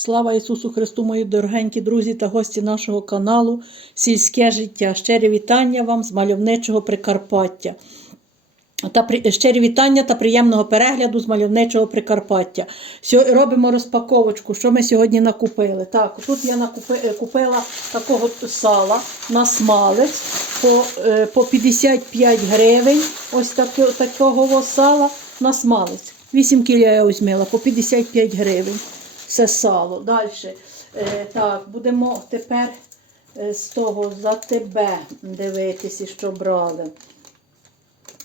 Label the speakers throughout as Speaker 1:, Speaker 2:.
Speaker 1: Слава Ісусу Христу, мої дорогенькі друзі та гості нашого каналу Сільське життя. Щирі вітання вам з мальовничого Прикарпаття. Та при- щирі вітання та приємного перегляду з мальовничого Прикарпаття. Сьо- Робимо розпаковочку, що ми сьогодні накупили. Так, тут я накупи, е, купила такого сала на смалець по, е, по 55 гривень. Ось таке, такого сала на смалець. 8 кіл я візьмила по 55 гривень. Це сало. Далі. Е, так, будемо тепер е, з того за тебе дивитися, що брали.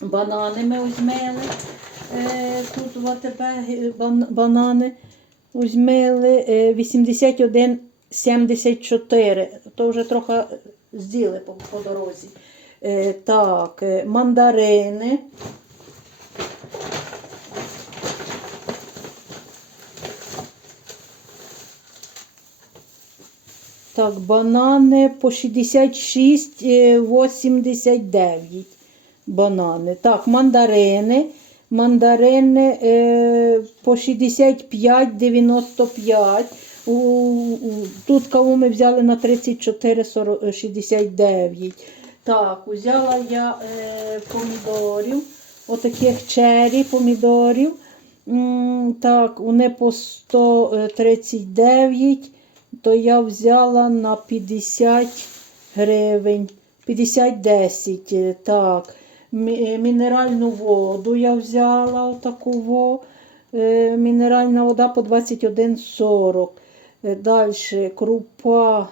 Speaker 1: Банани ми візьмели. Е, тут в АТБ банани візьмели е, 81,74. То вже трохи зділи по, дорозі. Так, мандарини. Так, банани по 66,89 банани. Так, мандарини. Мандарини е, по 65,95. У, у, тут каву ми взяли на 34,69. Так, взяла я е, помідорів. Отаких чері помідорів. М, так, вони по 139 то я взяла на 50 гривень. 50-10, е, так. Е, Мінеральну воду я взяла отаку во. Е, Мінеральна вода по 21,40. Далі крупа,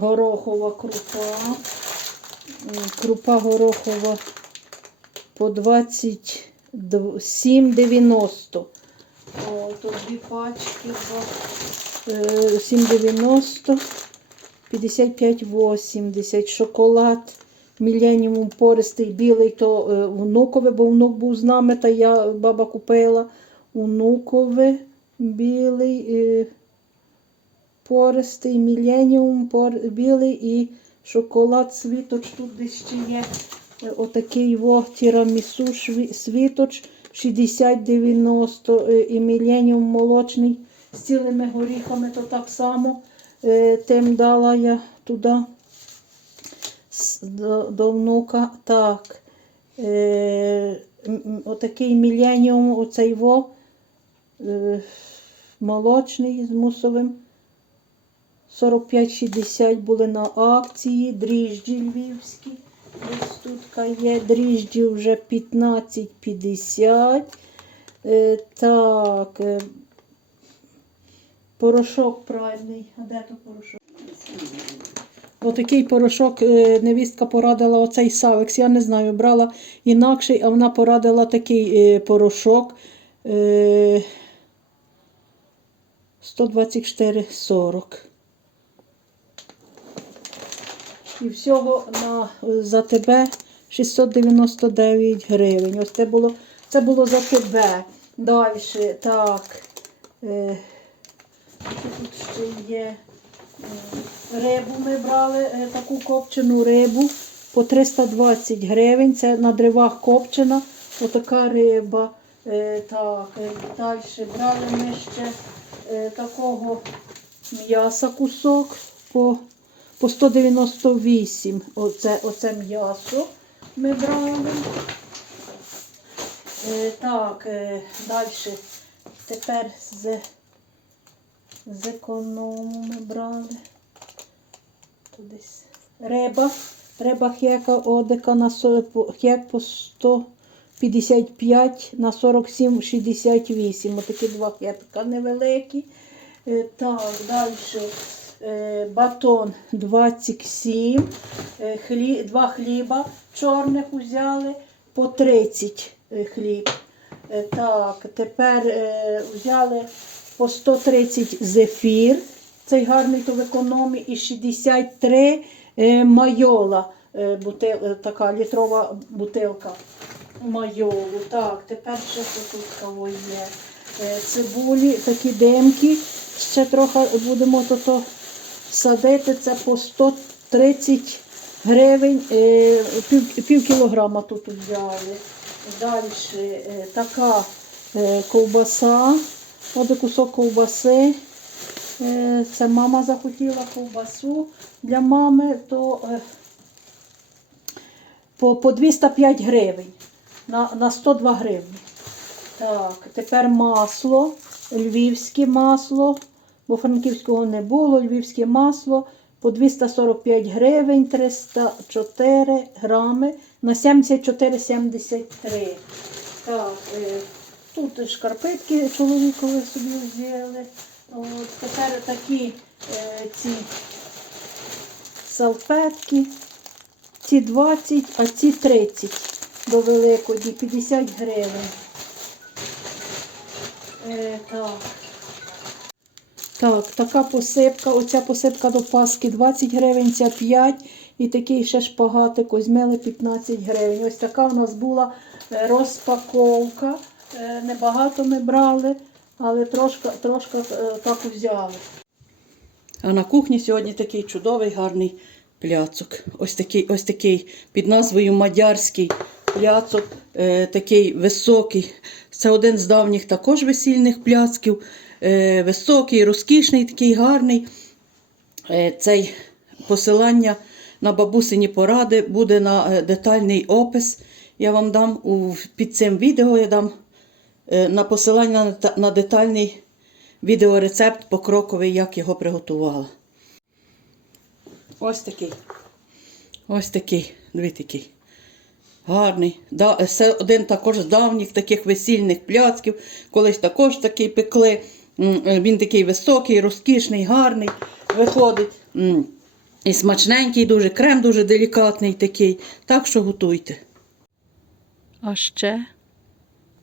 Speaker 1: горохова крупа. Крупа горохова по 27,90. О, тут дві пачки. два. Е, 7,90, 55,80. Шоколад Міленіум пористий білий, то е, внукове, бо внук був з нами, та я баба купила внукове білий, е, пористий, Міленіум білий і шоколад світоч. Тут десь ще є е, отакий во тірамісу світоч 60-90 е, і Міленіум молочний з цілими горіхами, то так само е, тим дала я туди до, внука. Так. Е, отакий міленіум, оцей во е, молочний з мусовим. 45-60 були на акції, дріжджі львівські. Ось тут є дріжджі вже 15,50. Е, так, порошок правильний. А де то порошок? Отакий порошок е, невістка порадила оцей савекс. Я не знаю, брала інакший, а вона порадила такий е, порошок. Е, 124,40. І всього на, за тебе 699 гривень. Ось це було, це було за тебе. Далі, так. Тут ще є? Е, Рибу ми брали, е, таку копчену рибу по 320 гривень. Це на дривах копчена. Отака риба. Е, Так, далі брали ми ще такого м'яса кусок по, по 198. Оце, оце м'ясо ми брали. Так, далі. Тепер з, з економу ми брали. Десь Риба. Риба хека одека на хек по 155 на 47,68. Отакі два хека невеликі. Е, Так, далі. Е, Батон 27. Е, Хлі, два хліба чорних взяли по 30 е, хліб. Так, тепер взяли по 130 зефір. Цей гарний то в економі і 63 е, майола. Е, бутил, е, така літрова бутилка майолу. Так, тепер ще тут кого є. Цибулі, такі демки. Ще трохи будемо то, садити. Це по 130 гривень, пів, пів кілограма тут взяли. Далі така ковбаса, от кусок ковбаси Е, Це мама захотіла ковбасу для мами, то е, по, по 205 гривень на, на 102 гривні. Так, тепер масло, львівське масло, бо франківського не було, львівське масло по 245 гривень, 304 грами на 74,73. Так, е, тут шкарпетки чоловікові собі взяли. От, тепер такі е, ці салфетки. Ці 20, а ці 30 до Великодні, 50 гривень. Е, так. Так, така посипка. Оця посипка до Паски 20 гривень, ця 5. І такий ще шпагатик озьмели 15 гривень. Ось така у нас була е, розпаковка. Е, Небагато ми брали, але трошки, трошки е, так взяли. А на кухні сьогодні такий чудовий гарний пляцок. Ось такий, ось такий під назвою Мадярський пляцок, е, такий високий. Це один з давніх також весільних пляцків. Е, високий, розкішний, такий гарний. Е, цей посилання на бабусині поради буде на е, детальний опис. Я вам дам у, під цим відео я дам на посилання на, детальний відеорецепт покроковий, як його приготувала. Ось такий. Ось такий. Дивіться який. Гарний. Да, Це один також з давніх таких весільних пляцків. Колись також такий пекли. Е, Він такий високий, розкішний, гарний. Виходить. І смачненький, дуже крем, дуже делікатний такий. Так що готуйте. А ще.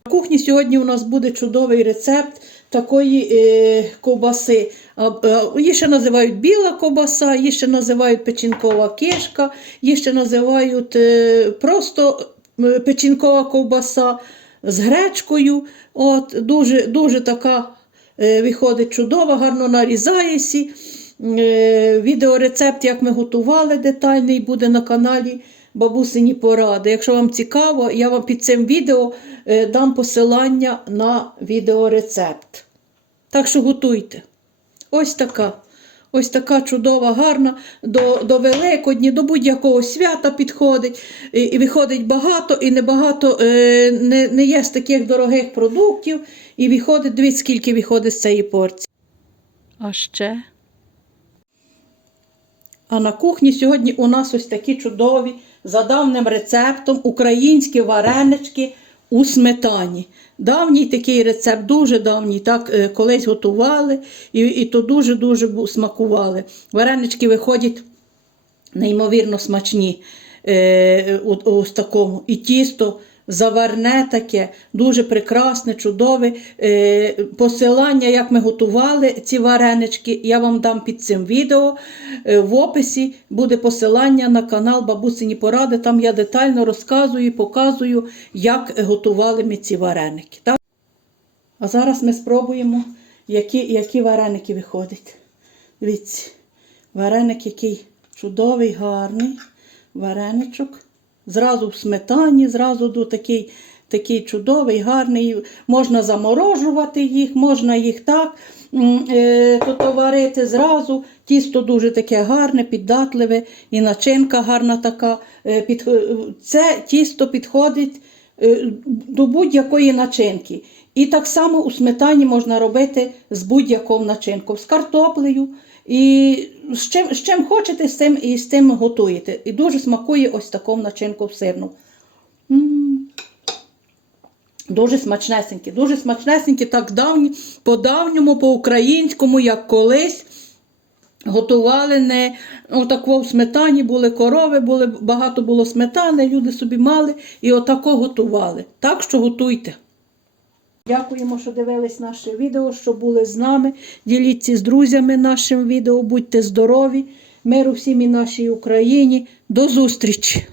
Speaker 1: На кухні сьогодні у нас буде чудовий рецепт такої е, ковбаси. Е, Її ще називають біла ковбаса, її ще називають печінкова кишка, її ще називають е, просто е, печінкова ковбаса з гречкою. От, дуже, дуже така е, виходить чудова, гарно нарізається. Е, Відеорецепт, як ми готували детальний, буде на каналі Бабусині Поради. Якщо вам цікаво, я вам під цим відео е, дам посилання на відеорецепт. Так що готуйте. Ось така. Ось така чудова, гарна, до, до Великодні, до будь-якого свята підходить. І, і виходить багато, і небагато е, не, не є з таких дорогих продуктів. І виходить, дивіться, скільки виходить з цієї порції. А ще. А на кухні сьогодні у нас ось такі чудові, за давним рецептом, українські варенички у сметані. Давній такий рецепт, дуже давній, так е, колись готували, і, і то дуже-дуже смакували. Варенички виходять неймовірно смачні е, у, з такому. І тісто заварне таке, дуже прекрасне, чудове. Е, посилання, як ми готували ці варенички, я вам дам під цим відео. Е, в описі буде посилання на канал Бабусині Поради. Там я детально розказую і показую, як готували ми ці вареники. Так? А зараз ми спробуємо, які, які вареники виходять. Дивіться, вареник який чудовий, гарний вареничок. Зразу в сметані, зразу до такий, такий чудовий, гарний. Можна заморожувати їх, можна їх так е, то варити зразу. Тісто дуже таке гарне, піддатливе, і начинка гарна така. Е, під, це тісто підходить е, до будь-якої начинки. І так само у сметані можна робити з будь-якою начинкою, з картоплею. І з чим, з чим хочете, з цим і з тим готуєте. І дуже смакує ось таку начинку сирну. М. Дуже смачнесенькі, дуже смачнесенькі, так давні, по-давньому, по-українському, як колись. Готували не отако в сметані були корови, були, багато було сметани, люди собі мали і отако готували. Так що готуйте. Дякуємо, що дивились наше відео, що були з нами. Діліться з друзями нашим відео, будьте здорові, миру всім і нашій Україні. До зустрічі!